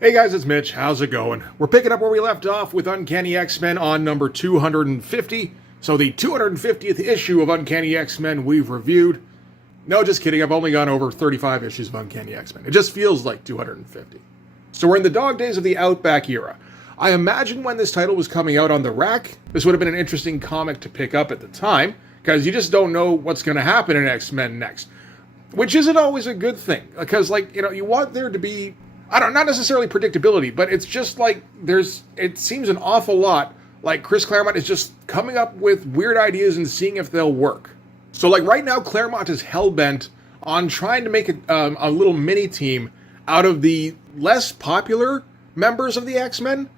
Hey guys, it's Mitch. How's it going? We're picking up where we left off with Uncanny X-Men on number 250. So the 250th issue of Uncanny X-Men we've reviewed. No, just kidding. I've only gone over 35 issues of Uncanny X-Men. It just feels like 250. So we're in the dog days of the Outback era. I imagine when this title was coming out on the rack, this would have been an interesting comic to pick up at the time, because you just don't know what's going to happen in X-Men next. Which isn't always a good thing, because, you want there to be, not necessarily predictability, but it's just like it seems an awful lot like Chris Claremont is just coming up with weird ideas and seeing if they'll work. So right now, Claremont is hell-bent on trying to make a little mini-team out of the less popular members of the X-Men,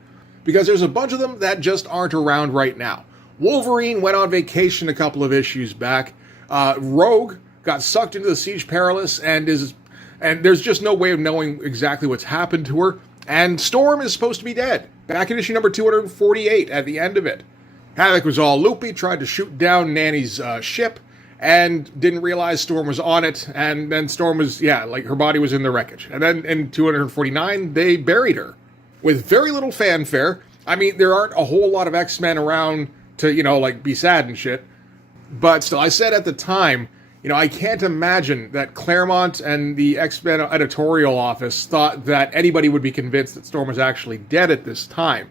because there's a bunch of them that just aren't around right now. Wolverine went on vacation a couple of issues back. Rogue got sucked into the Siege Perilous and there's just no way of knowing exactly what's happened to her. And Storm is supposed to be dead. Back in issue number 248 at the end of it. Havoc was all loopy, tried to shoot down Nanny's ship, and didn't realize Storm was on it. And then Storm was, her body was in the wreckage. And then in 249, they buried her with very little fanfare. I mean, there aren't a whole lot of X-Men around to, be sad and shit. But still, I said at the time, I can't imagine that Claremont and the X-Men editorial office thought that anybody would be convinced that Storm was actually dead at this time.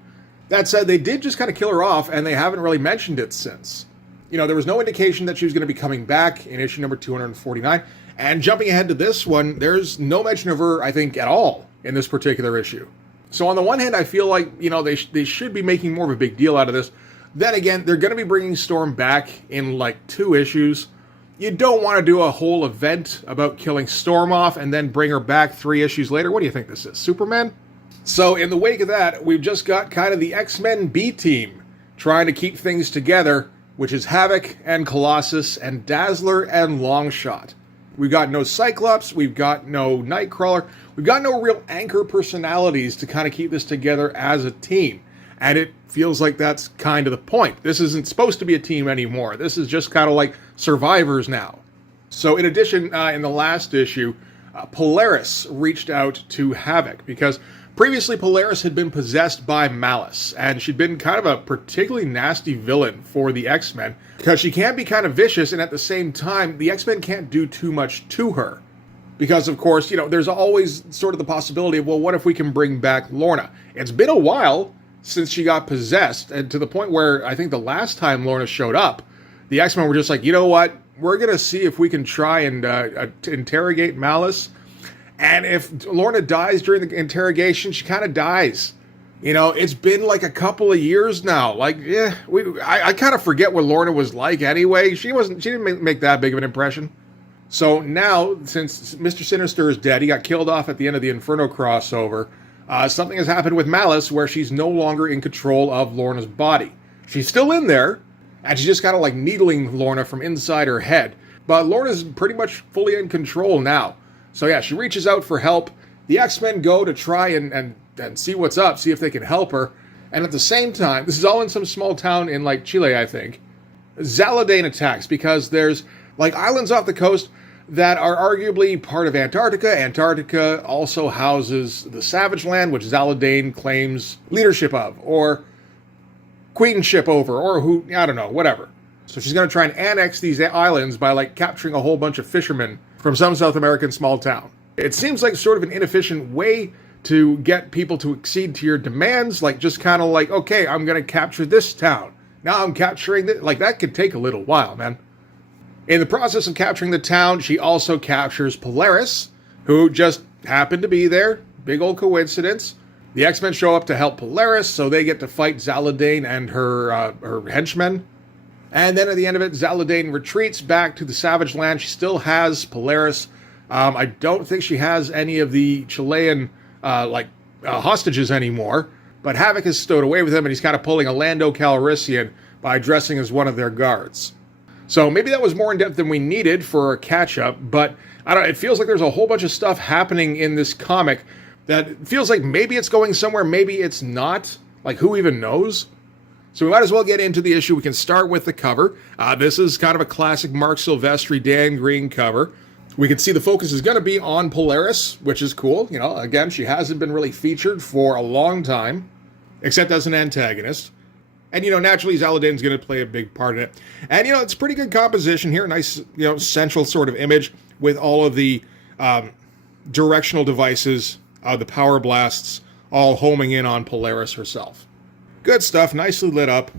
That said, they did just kind of kill her off, and they haven't really mentioned it since. There was no indication that she was going to be coming back in issue number 249. And jumping ahead to this one, there's no mention of her, I think, at all in this particular issue. So on the one hand, I feel like, they should be making more of a big deal out of this. Then again, they're going to be bringing Storm back in 2 issues. You don't want to do a whole event about killing Storm off and then bring her back 3 issues later. What do you think this is, Superman? So in the wake of that, we've just got kind of the X-Men B-team trying to keep things together, which is Havoc and Colossus and Dazzler and Longshot. We've got no Cyclops, we've got no Nightcrawler, we've got no real anchor personalities to kind of keep this together as a team. And it feels like that's kind of the point. This isn't supposed to be a team anymore. This is just kind of like survivors now. So in addition, in the last issue, Polaris reached out to Havoc because previously Polaris had been possessed by Malice, and she'd been kind of a particularly nasty villain for the X-Men because she can be kind of vicious, and at the same time, the X-Men can't do too much to her. Because, of course, there's always sort of the possibility of, well, what if we can bring back Lorna? It's been a while since she got possessed, and to the point where I think the last time Lorna showed up, the X-Men were just like, you know what, we're going to see if we can try and interrogate Malice, and if Lorna dies during the interrogation, she kind of dies. It's been a couple of years now. I kind of forget what Lorna was like anyway. She didn't make that big of an impression. So now, since Mr. Sinister is dead, he got killed off at the end of the Inferno crossover, something has happened with Malice where she's no longer in control of Lorna's body. She's still in there, and she's just kind of needling Lorna from inside her head. But Lorna's pretty much fully in control now. So yeah, she reaches out for help. The X-Men go to try and see what's up, see if they can help her. And at the same time, this is all in some small town in Chile, I think. Zaladane attacks because there's islands off the coast that are arguably part of Antarctica. Antarctica also houses the Savage Land, which Zaladane claims leadership of, or queenship over, or whatever. So she's going to try and annex these islands by capturing a whole bunch of fishermen from some South American small town. It seems like sort of an inefficient way to get people to accede to your demands, just kind of okay, I'm going to capture this town. Now I'm capturing this. That could take a little while, man. In the process of capturing the town, she also captures Polaris, who just happened to be there. Big old coincidence. The X-Men show up to help Polaris, so they get to fight Zaladane and her henchmen. And then at the end of it, Zaladane retreats back to the Savage Land. She still has Polaris. I don't think she has any of the Chilean hostages anymore. But Havoc has stowed away with him, and he's kind of pulling a Lando Calrissian by dressing as one of their guards. So maybe that was more in-depth than we needed for a catch-up, but it feels like there's a whole bunch of stuff happening in this comic that feels like maybe it's going somewhere, maybe it's not. Who even knows? So we might as well get into the issue. We can start with the cover. This is kind of a classic Mark Silvestri, Dan Green cover. We can see the focus is going to be on Polaris, which is cool. You know, again, she hasn't been really featured for a long time, except as an antagonist. And, you know, naturally, Zaladain's going to play a big part in it. And, you know, it's pretty good composition here. Nice, you know, central sort of image with all of the directional devices, the power blasts, all homing in on Polaris herself. Good stuff, nicely lit up.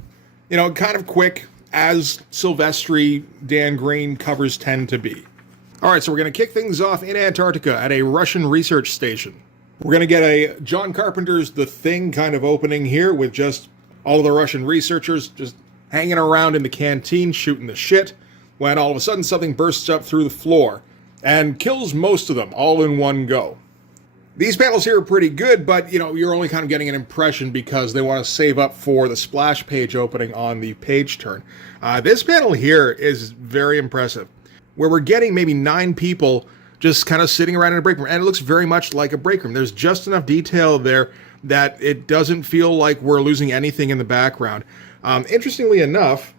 You know, kind of quick, as Silvestri Dan Green covers tend to be. All right, so we're going to kick things off in Antarctica at a Russian research station. We're going to get a John Carpenter's The Thing kind of opening here with just all of the Russian researchers just hanging around in the canteen shooting the shit when all of a sudden something bursts up through the floor and kills most of them all in one go. These panels here are pretty good, but, you know, you're only kind of getting an impression because they want to save up for the splash page opening on the page turn. This panel here is very impressive, where we're getting maybe 9 people just kind of sitting around in a break room, and it looks very much like a break room. There's just enough detail there that it doesn't feel like we're losing anything in the background. Interestingly enough,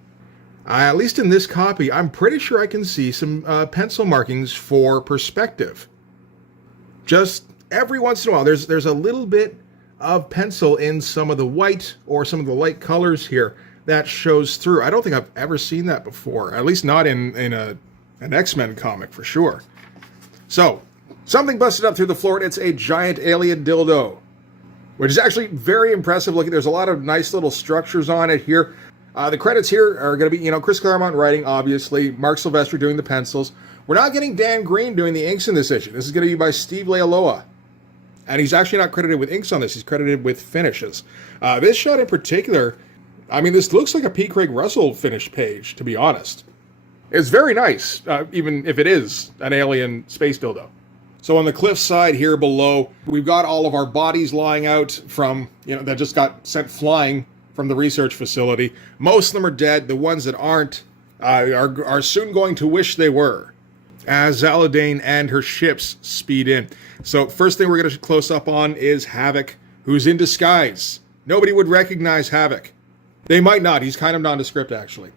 at least in this copy, I'm pretty sure I can see some pencil markings for perspective. Just every once in a while, there's a little bit of pencil in some of the white or some of the light colors here that shows through. I don't think I've ever seen that before, at least not in an X-Men comic for sure. So, something busted up through the floor, and it's a giant alien dildo, which is actually very impressive looking. There's a lot of nice little structures on it here. The credits here are going to be, you know, Chris Claremont writing, obviously, Mark Silvestri doing the pencils. We're not getting Dan Green doing the inks in this issue. This is going to be by Steve Leialoha. And he's actually not credited with inks on this. He's credited with finishes. This shot in particular, I mean, this looks like a P. Craig Russell finished page, to be honest. It's very nice, even if it is an alien space dildo. So on the cliffside here below, we've got all of our bodies lying out from, you know, that just got sent flying from the research facility. Most of them are dead. The ones that aren't are soon going to wish they were, as Zaladain and her ships speed in. So first thing we're going to close up on is Havoc, who's in disguise. Nobody would recognize Havoc. They might not. He's kind of nondescript, actually.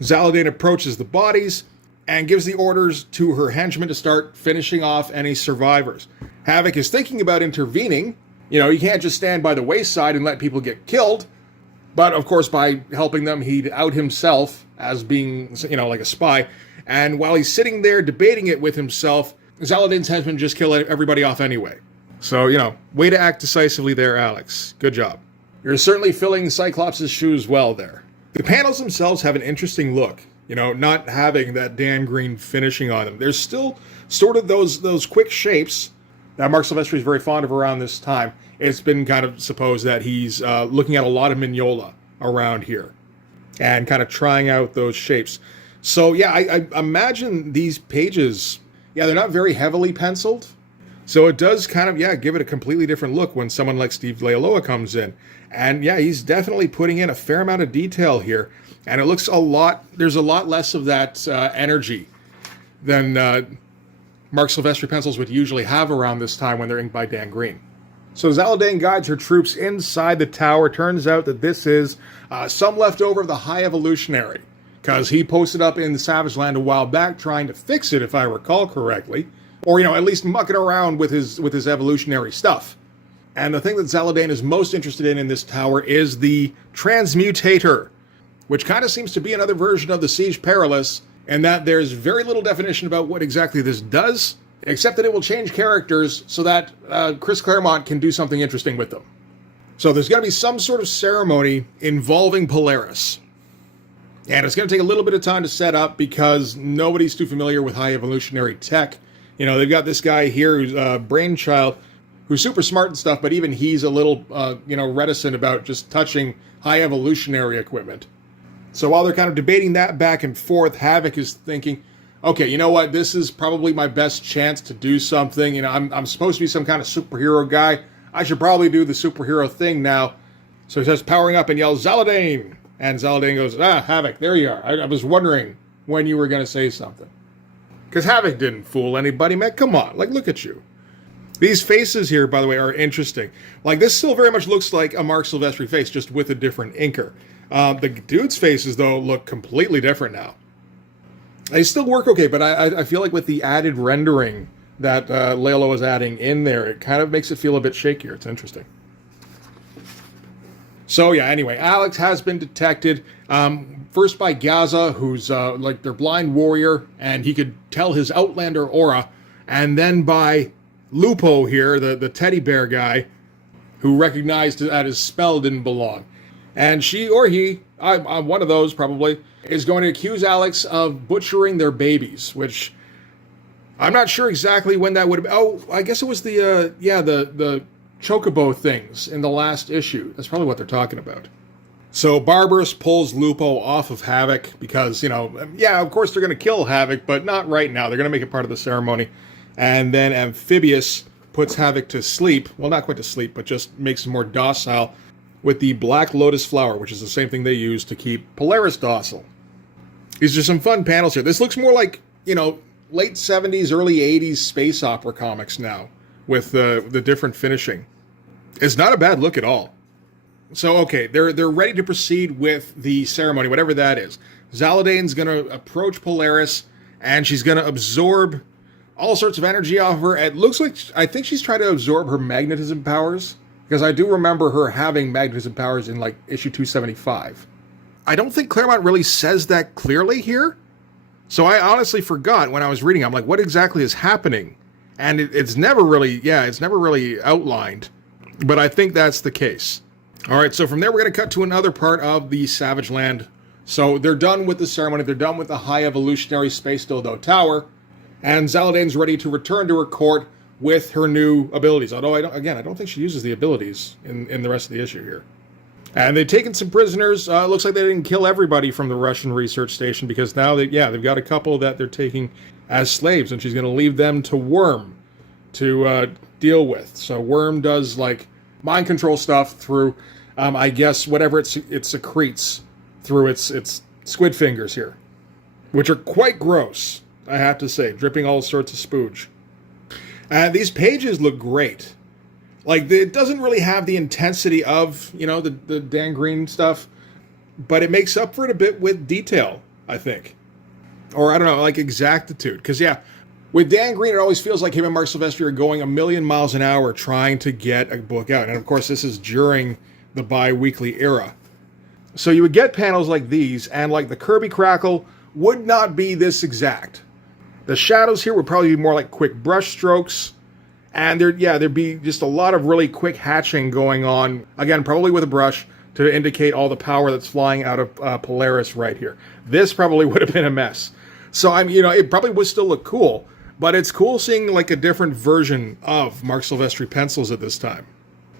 Zaladain approaches the bodies and gives the orders to her henchmen to start finishing off any survivors. Havoc is thinking about intervening. You know, he can't just stand by the wayside and let people get killed. But, of course, by helping them, he'd out himself as being, you know, like a spy. And while he's sitting there debating it with himself, Zaladain's henchmen just kill everybody off anyway. So, you know, way to act decisively there, Alex. Good job. You're certainly filling Cyclops' shoes well there. The panels themselves have an interesting look. You know, not having that Dan Green finishing on them. There's still sort of those quick shapes that Mark Silvestri is very fond of around this time. It's been kind of supposed that he's looking at a lot of Mignola around here and kind of trying out those shapes. So, yeah, I imagine these pages, yeah, they're not very heavily penciled. So it does kind of, yeah, give it a completely different look when someone like Steve Leialoha comes in. And, yeah, he's definitely putting in a fair amount of detail here. And it looks there's a lot less of that energy than Mark Silvestri pencils would usually have around this time when they're inked by Dan Green. So Zaladain guides her troops inside the tower. Turns out that this is some leftover of the High Evolutionary, because he posted up in the Savage Land a while back trying to fix it, if I recall correctly. Or, you know, at least mucking around with his evolutionary stuff. And the thing that Zaladain is most interested in this tower is the Transmutator, which kind of seems to be another version of the Siege Perilous, and that there's very little definition about what exactly this does, except that it will change characters so that Chris Claremont can do something interesting with them. So there's going to be some sort of ceremony involving Polaris. And it's going to take a little bit of time to set up because nobody's too familiar with high evolutionary tech. You know, they've got this guy here who's a brainchild, who's super smart and stuff, but even he's a little, reticent about just touching high evolutionary equipment. So while they're kind of debating that back and forth, Havoc is thinking, okay, you know what? This is probably my best chance to do something. You know, I'm supposed to be some kind of superhero guy. I should probably do the superhero thing now. So he starts powering up and yells, Zaladain! And Zaladain goes, Havoc, there you are. I was wondering when you were going to say something. Because Havoc didn't fool anybody, man. Come on, like, look at you. These faces here, by the way, are interesting. Like, this still very much looks like a Mark Silvestri face, just with a different inker. The dude's faces, though, look completely different now. They still work okay, but I feel like with the added rendering that Lalo is adding in there, it kind of makes it feel a bit shakier. It's interesting. So yeah, anyway, Alex has been detected, first by Gaza, who's like their blind warrior, and he could tell his Outlander aura, and then by Lupo here, the teddy bear guy, who recognized that his spell didn't belong. And she or he, I'm one of those probably, is going to accuse Alex of butchering their babies, which I'm not sure exactly when that would have been. Oh, I guess it was the chocobo things in the last issue. That's probably what they're talking about. So Barbarous pulls Lupo off of Havoc because, yeah, of course they're going to kill Havoc, but not right now. They're going to make it part of the ceremony. And then Amphibious puts Havoc to sleep. Well, not quite to sleep, but just makes him more docile with the Black Lotus Flower, which is the same thing they use to keep Polaris docile. These are some fun panels here. This looks more like, late 70s, early 80s space opera comics now, with the different finishing. It's not a bad look at all. So, okay, they're ready to proceed with the ceremony, whatever that is. Zaladain's going to approach Polaris, and she's going to absorb all sorts of energy off of her. It looks like, I think she's trying to absorb her magnetism powers, because I do remember her having magnetism powers in, issue 275. I don't think Claremont really says that clearly here. So I honestly forgot when I was reading. I'm like, what exactly is happening? And it's never really outlined. But I think that's the case. All right, so from there, we're going to cut to another part of the Savage Land. So they're done with the ceremony. They're done with the High Evolutionary Space Dildo Tower. And Zaladain's ready to return to her court with her new abilities. Although, I don't think she uses the abilities in the rest of the issue here. And they've taken some prisoners. Looks like they didn't kill everybody from the Russian research station, because now they've got a couple that they're taking as slaves, and she's going to leave them to Worm to deal with. So Worm does mind control stuff through, I guess, whatever it secretes through its squid fingers here, which are quite gross, I have to say, dripping all sorts of spooge. These pages look great. It doesn't really have the intensity of, the Dan Green stuff, but it makes up for it a bit with detail, I think. Or, I don't know, exactitude. Because, yeah, with Dan Green, it always feels like him and Mark Silvestri are going a million miles an hour trying to get a book out. And, of course, this is during the bi-weekly era. So you would get panels like these, and, the Kirby Crackle would not be this exact. The shadows here would probably be more like quick brush strokes. And there'd be just a lot of really quick hatching going on, again, probably with a brush, to indicate all the power that's flying out of Polaris right here. This probably would have been a mess. So, it probably would still look cool, but it's cool seeing a different version of Mark Silvestri pencils at this time.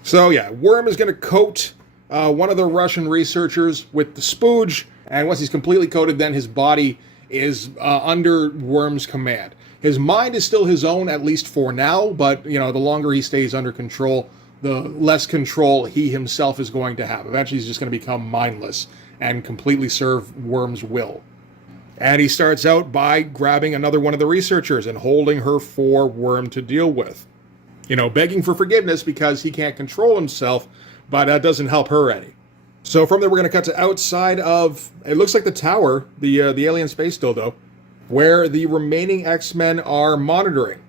So, yeah, Worm is going to coat one of the Russian researchers with the spooge, and once he's completely coated, then his body is under Worm's command. His mind is still his own, at least for now, but, the longer he stays under control, the less control he himself is going to have. Eventually, he's just going to become mindless and completely serve Worm's will. And he starts out by grabbing another one of the researchers and holding her for Worm to deal with. Begging for forgiveness because he can't control himself, but that doesn't help her any. So from there, we're going to cut to outside of, it looks like the tower, the alien space dildo, where the remaining X-Men are monitoring.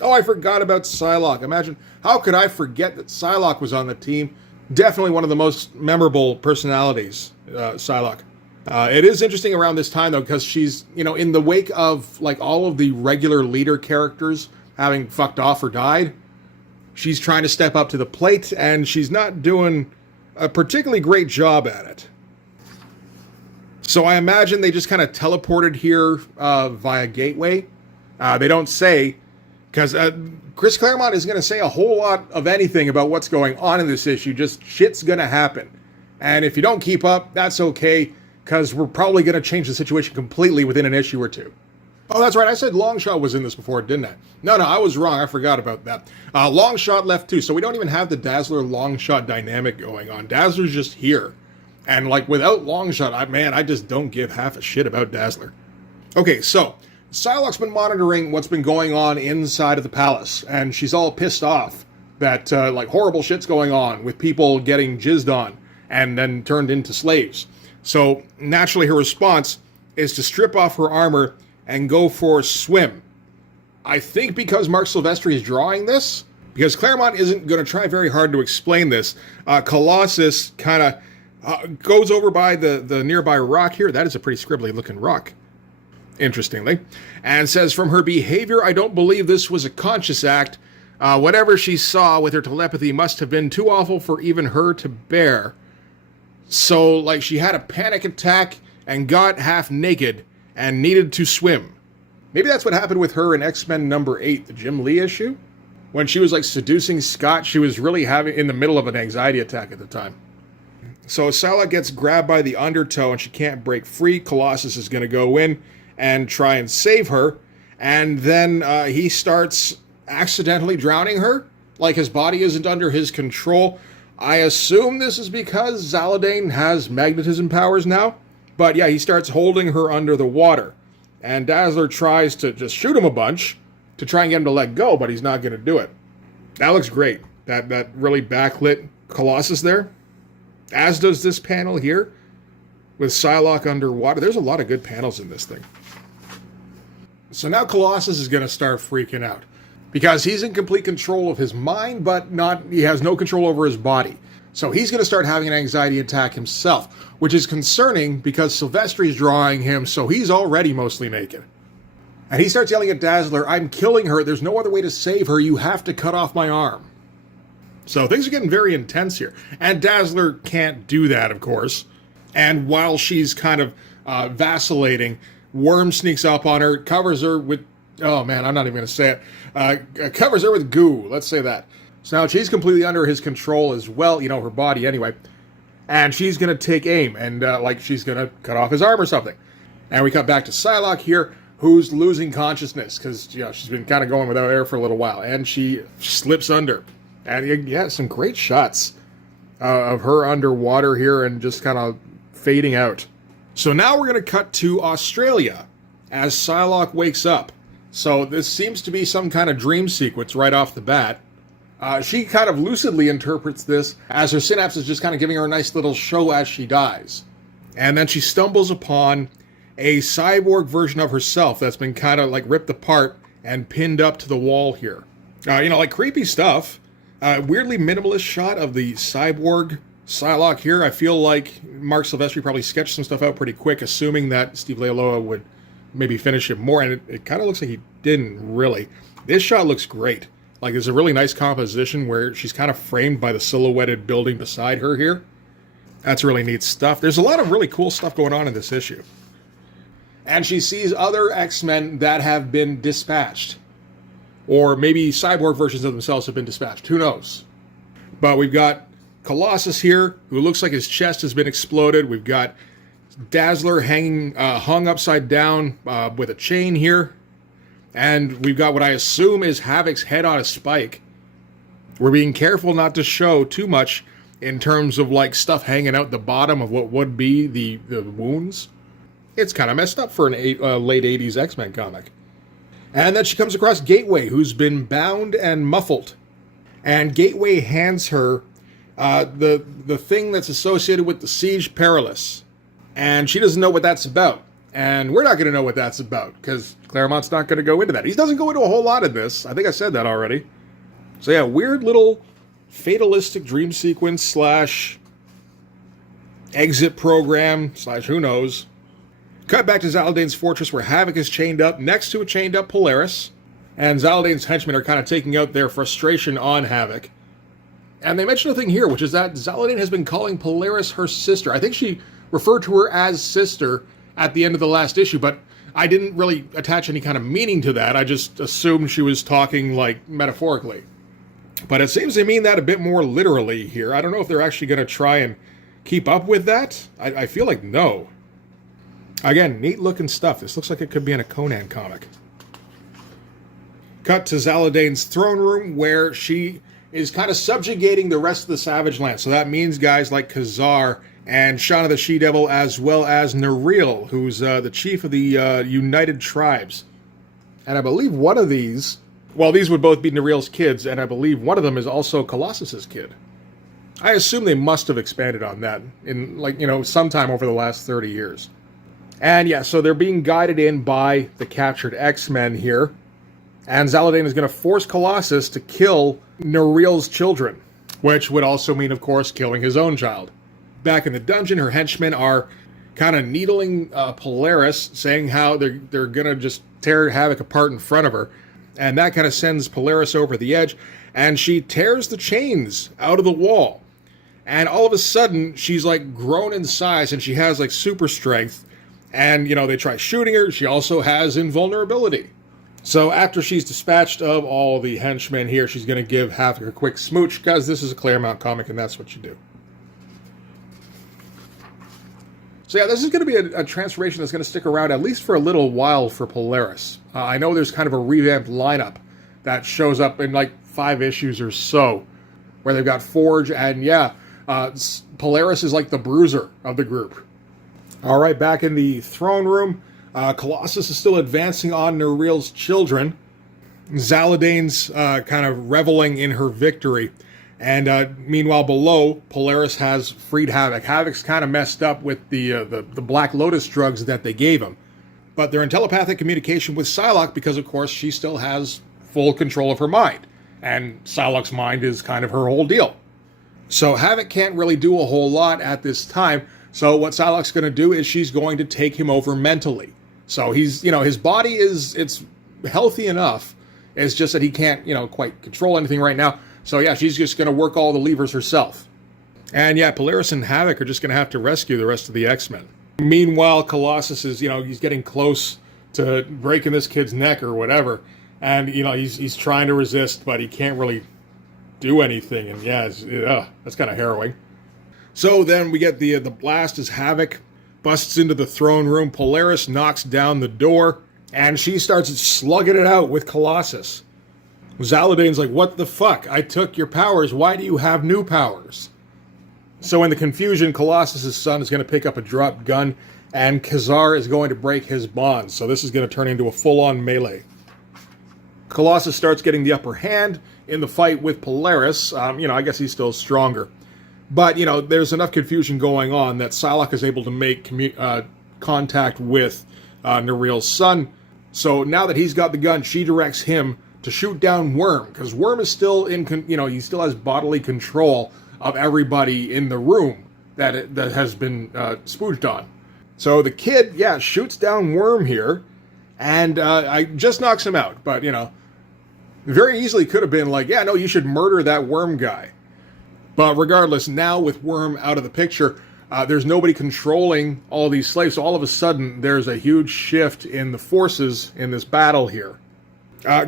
Oh, I forgot about Psylocke. Imagine, how could I forget that Psylocke was on the team? Definitely one of the most memorable personalities, Psylocke. It is interesting around this time, though, because she's, in the wake of, all of the regular leader characters having fucked off or died, she's trying to step up to the plate, and she's not doing a particularly great job at it. So I imagine they just kind of teleported here via Gateway. They don't say, because Chris Claremont is going to say a whole lot of anything about what's going on in this issue. Just shit's going to happen. And if you don't keep up, that's okay, because we're probably going to change the situation completely within an issue or two. Oh, that's right. I said Longshot was in this before, didn't I? No, I was wrong. I forgot about that. Longshot left too, so we don't even have the Dazzler-Longshot dynamic going on. Dazzler's just here. And without Longshot, I just don't give half a shit about Dazzler. Okay, so Psylocke's been monitoring what's been going on inside of the palace, and she's all pissed off that horrible shit's going on with people getting jizzed on and then turned into slaves. So naturally, her response is to strip off her armor and go for a swim. I think because Mark Silvestri is drawing this, because Claremont isn't going to try very hard to explain this, Colossus kind of goes over by the nearby rock here. That is a pretty scribbly looking rock, interestingly, and says, from her behavior, I don't believe this was a conscious act. Whatever she saw with her telepathy must have been too awful for even her to bear. So, like, she had a panic attack and got half naked and needed to swim. Maybe that's what happened with her in X-Men number 8, the Jim Lee issue. When she was, like, seducing Scott, she was really in the middle of an anxiety attack at the time. So Psylocke gets grabbed by the undertow and she can't break free. Colossus is going to go in and try and save her. And then he starts accidentally drowning her. Like, his body isn't under his control. I assume this is because Zaladane has magnetism powers now. But yeah, he starts holding her under the water. And Dazzler tries to just shoot him a bunch to try and get him to let go, but he's not going to do it. That looks great. That really backlit Colossus there. As does this panel here with Psylocke underwater. There's a lot of good panels in this thing. So now Colossus is going to start freaking out because he's in complete control of his mind, but he has no control over his body. So he's going to start having an anxiety attack himself, which is concerning because Silvestri's drawing him, so he's already mostly naked. And he starts yelling at Dazzler, I'm killing her. There's no other way to save her. You have to cut off my arm. So things are getting very intense here. And Dazzler can't do that, of course. And while she's kind of vacillating, Worm sneaks up on her, covers her with, oh man, I'm not even going to say it, covers her with goo, let's say that. So now she's completely under his control as well, her body anyway. And she's going to take aim, and she's going to cut off his arm or something. And we cut back to Psylocke here, who's losing consciousness, because she's been kind of going without air for a little while. And she slips under. And yeah, some great shots of her underwater here and just kind of fading out. So now we're going to cut to Australia as Psylocke wakes up. So this seems to be some kind of dream sequence right off the bat. She kind of lucidly interprets this as her synapse is just kind of giving her a nice little show as she dies. And then she stumbles upon a cyborg version of herself that's been kind of like ripped apart and pinned up to the wall here. Like creepy stuff. Weirdly minimalist shot of the cyborg Psylocke here. I feel like Mark Silvestri probably sketched some stuff out pretty quick, assuming that Steve Leialoha would maybe finish it more, and it kind of looks like he didn't really. This shot looks great. Like, there's a really nice composition where she's kind of framed by the silhouetted building beside her here. That's really neat stuff. There's a lot of really cool stuff going on in this issue. And she sees other X-Men that have been dispatched. Or maybe cyborg versions of themselves have been dispatched. Who knows? But we've got Colossus here, who looks like his chest has been exploded. We've got Dazzler hung upside down with a chain here. And we've got what I assume is Havoc's head on a spike. We're being careful not to show too much in terms of like stuff hanging out the bottom of what would be the wounds. It's kind of messed up for an late 80s X-Men comic. And then she comes across Gateway, who's been bound and muffled. And Gateway hands her the thing that's associated with the Siege Perilous. And she doesn't know what that's about. And we're not going to know what that's about, because Claremont's not going to go into that. He doesn't go into a whole lot of this. I think I said that already. So yeah, weird little fatalistic dream sequence / exit program / who knows. Cut back to Zaladane's fortress where Havoc is chained up next to a chained up Polaris. And Zaladane's henchmen are kind of taking out their frustration on Havoc. And they mention a thing here, which is that Zaladane has been calling Polaris her sister. I think she referred to her as sister at the end of the last issue, but I didn't really attach any kind of meaning to that. I just assumed she was talking, like, metaphorically. But it seems to mean that a bit more literally here. I don't know if they're actually going to try and keep up with that. I feel like no. Again, neat-looking stuff. This looks like it could be in a Conan comic. Cut to Zaladane's throne room, where she is kind of subjugating the rest of the Savage Land. So that means guys like Khazar and Shauna the She-Devil, as well as Neril, who's the chief of the United Tribes. And I believe one of these, well, these would both be Neril's kids, and I believe one of them is also Colossus's kid. I assume they must have expanded on that in, sometime over the last 30 years. And yeah, so they're being guided in by the captured X-Men here. And Zaladane is going to force Colossus to kill Nereal's children, which would also mean, of course, killing his own child. Back in the dungeon, her henchmen are kind of needling Polaris, saying how they're going to just tear Havoc apart in front of her. And that kind of sends Polaris over the edge, and she tears the chains out of the wall. And all of a sudden, she's like grown in size, and she has like super strength. And, you know, they try shooting her. She also has invulnerability. So after she's dispatched of all the henchmen here, she's going to give Havoc a quick smooch, because this is a Claremont comic, and that's what you do. So yeah, this is going to be a transformation that's going to stick around at least for a little while for Polaris. I know there's kind of a revamped lineup that shows up in like 5 issues or so, where they've got Forge, and yeah, Polaris is like the bruiser of the group. All right, back in the throne room, Colossus is still advancing on Nereal's children. Zaladane's kind of reveling in her victory. And meanwhile, below, Polaris has freed Havoc. Havoc's kind of messed up with the Black Lotus drugs that they gave him. But they're in telepathic communication with Psylocke because, of course, she still has full control of her mind. And Psylocke's mind is kind of her whole deal. So Havoc can't really do a whole lot at this time. So what Psylocke's going to do is she's going to take him over mentally. So he's, you know, his body it's healthy enough. It's just that he can't, you know, quite control anything right now. So yeah, she's just going to work all the levers herself. And yeah, Polaris and Havoc are just going to have to rescue the rest of the X-Men. Meanwhile, Colossus is, you know, he's getting close to breaking this kid's neck or whatever. And, you know, he's trying to resist, but he can't really do anything. And yeah, that's kind of harrowing. So then we get the blast as Havoc busts into the throne room. Polaris knocks down the door, and she starts slugging it out with Colossus. Zaladane's like, what the fuck? I took your powers. Why do you have new powers? So in the confusion, Colossus' son is going to pick up a dropped gun, and Khazar is going to break his bonds. So this is going to turn into a full-on melee. Colossus starts getting the upper hand in the fight with Polaris. You know, I guess he's still stronger. But, you know, there's enough confusion going on that Psylocke is able to make contact with Nereal's son. So now that he's got the gun, she directs him to shoot down Worm, because Worm is still he still has bodily control of everybody in the room that has been spooged on. So the kid, yeah, shoots down Worm here, and I just knocks him out. But, you know, very easily could have been like, yeah, no, you should murder that Worm guy. But regardless, now with Worm out of the picture, there's nobody controlling all these slaves. So all of a sudden, there's a huge shift in the forces in this battle here.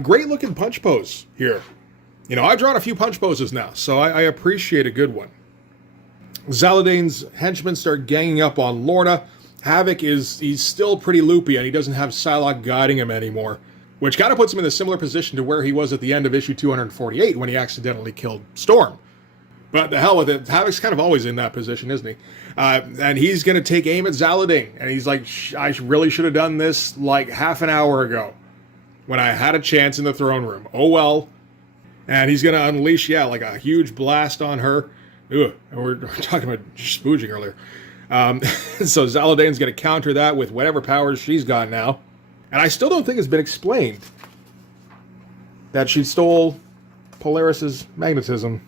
Great looking punch pose here. You know, I've drawn a few punch poses now, so I appreciate a good one. Zaladane's henchmen start ganging up on Lorna. Havoc he's still pretty loopy, and he doesn't have Psylocke guiding him anymore, which kind of puts him in a similar position to where he was at the end of issue 248 when he accidentally killed Storm. But the hell with it, Havoc's kind of always in that position, isn't he? And he's going to take aim at Zaladane, and he's like, I really should have done this like half an hour ago, when I had a chance in the throne room. Oh well. And he's going to unleash, yeah, like a huge blast on her. Ugh, we're talking about spooging earlier. So Zaladane's going to counter that with whatever powers she's got now. And I still don't think it's been explained that she stole Polaris's magnetism.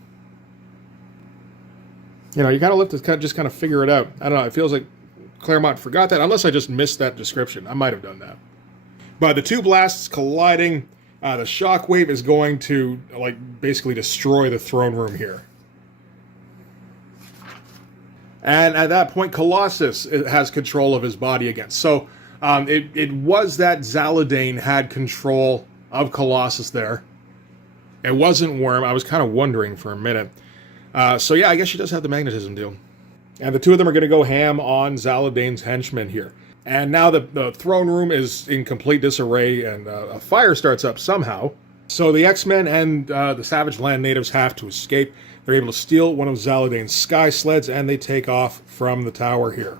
You know, you kind of have to just kind of figure it out. I don't know, it feels like Claremont forgot that, unless I just missed that description. I might have done that. But the two blasts colliding, the shockwave is going to, like, basically destroy the throne room here. And at that point, Colossus has control of his body again. So it was that Zaladane had control of Colossus there. It wasn't Worm. I was kind of wondering for a minute. So yeah, I guess she does have the magnetism deal. And the two of them are going to go ham on Zaladane's henchmen here. And now the throne room is in complete disarray, and a fire starts up somehow. So the X-Men and the Savage Land natives have to escape. They're able to steal one of Zaladane's sky sleds, and they take off from the tower here.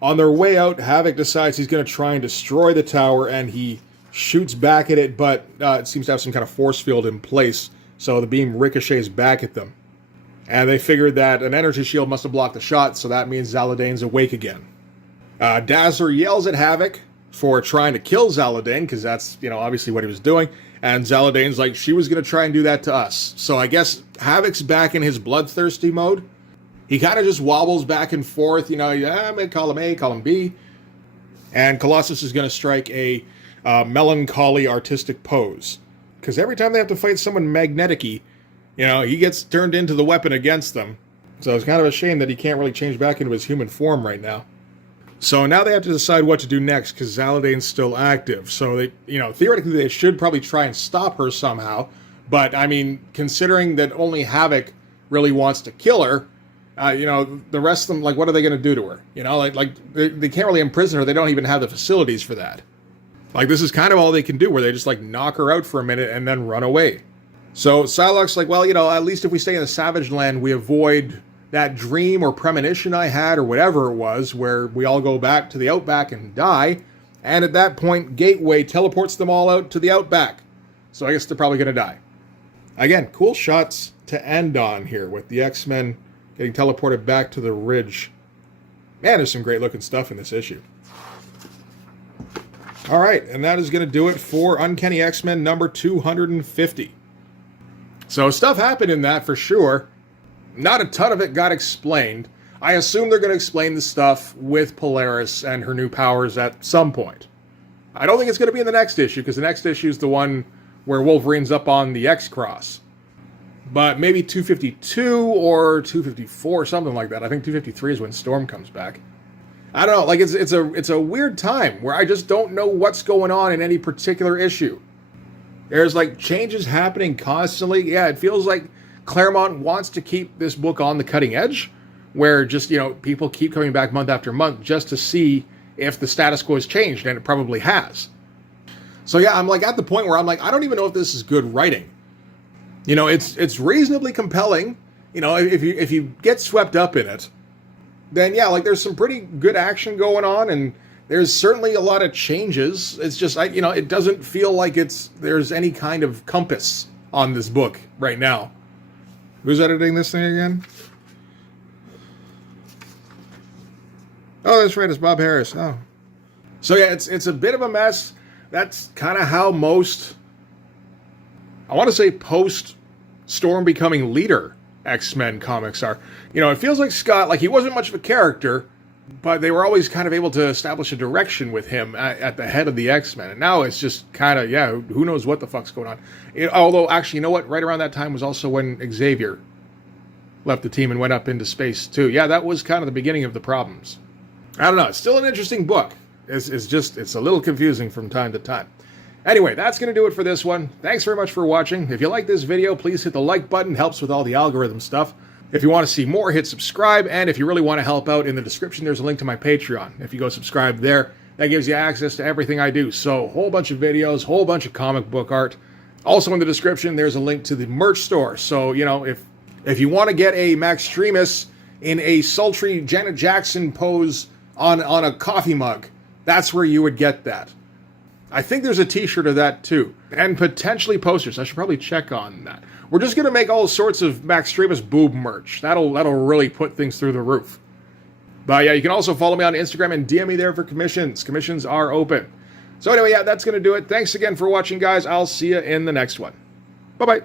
On their way out, Havoc decides he's going to try and destroy the tower, and he shoots back at it, but it seems to have some kind of force field in place, so the beam ricochets back at them. And they figured that an energy shield must have blocked the shot, so that means Zaladane's awake again. Dazzler yells at Havoc for trying to kill Zaladane, because that's, obviously what he was doing. And Zaladane's like, she was going to try and do that to us. So I guess Havoc's back in his bloodthirsty mode. He kind of just wobbles back and forth, I'm going to call him A, call him B. And Colossus is going to strike a melancholy artistic pose. Because every time they have to fight someone magnetic-y, he gets turned into the weapon against them. So it's kind of a shame that he can't really change back into his human form right now. So now they have to decide what to do next, because Zaladane's still active. So they, theoretically they should probably try and stop her somehow. But I mean, considering that only Havoc really wants to kill her, the rest of them, like, what are they going to do to her? They can't really imprison her. They don't even have the facilities for that. Like, this is kind of all they can do, where they just, knock her out for a minute and then run away. So Psylocke's like, well, at least if we stay in the Savage Land, we avoid that dream or premonition I had, or whatever it was, where we all go back to the Outback and die. And at that point, Gateway teleports them all out to the Outback. So I guess they're probably going to die. Again, cool shots to end on here, with the X-Men getting teleported back to the Ridge. Man, there's some great looking stuff in this issue. Alright, and that is going to do it for Uncanny X-Men number 250. So stuff happened in that for sure. Not a ton of it got explained. I assume they're going to explain the stuff with Polaris and her new powers at some point. I don't think it's going to be in the next issue, because the next issue is the one where Wolverine's up on the X-Cross. But maybe 252 or 254, something like that. I think 253 is when Storm comes back. I don't know, it's a weird time where I just don't know what's going on in any particular issue. There's changes happening constantly. Yeah, it feels like Claremont wants to keep this book on the cutting edge, where just, people keep coming back month after month just to see if the status quo has changed, and it probably has. So yeah, I'm at the point where I'm I don't even know if this is good writing. It's reasonably compelling. If you get swept up in it, then yeah, there's some pretty good action going on, and there's certainly a lot of changes. It's just, it doesn't feel like there's any kind of compass on this book right now. Who's editing this thing again? Oh, that's right, it's Bob Harris. Oh. So yeah, it's a bit of a mess. That's kind of how most, I want to say, post-Storm becoming leader X-Men comics are. It feels like Scott, he wasn't much of a character, but they were always kind of able to establish a direction with him at the head of the X-Men. And now it's just kind of, yeah, who knows what the fuck's going on. Although, actually, you know what? Right around that time was also when Xavier left the team and went up into space, too. Yeah, that was kind of the beginning of the problems. I don't know. It's still an interesting book. It's a little confusing from time to time. Anyway, that's going to do it for this one. Thanks very much for watching. If you like this video, please hit the like button. Helps with all the algorithm stuff. If you want to see more, hit subscribe. And if you really want to help out, in the description, there's a link to my Patreon. If you go subscribe there, that gives you access to everything I do. So, whole bunch of videos, whole bunch of comic book art. Also in the description, there's a link to the merch store. So, if you want to get a Max Streamus in a sultry Janet Jackson pose on a coffee mug, that's where you would get that. I think there's a t-shirt of that too. And potentially posters. I should probably check on that. We're just going to make all sorts of Max Streamus boob merch. That'll really put things through the roof. But yeah, you can also follow me on Instagram and DM me there for commissions. Commissions are open. So anyway, yeah, that's going to do it. Thanks again for watching, guys. I'll see you in the next one. Bye-bye.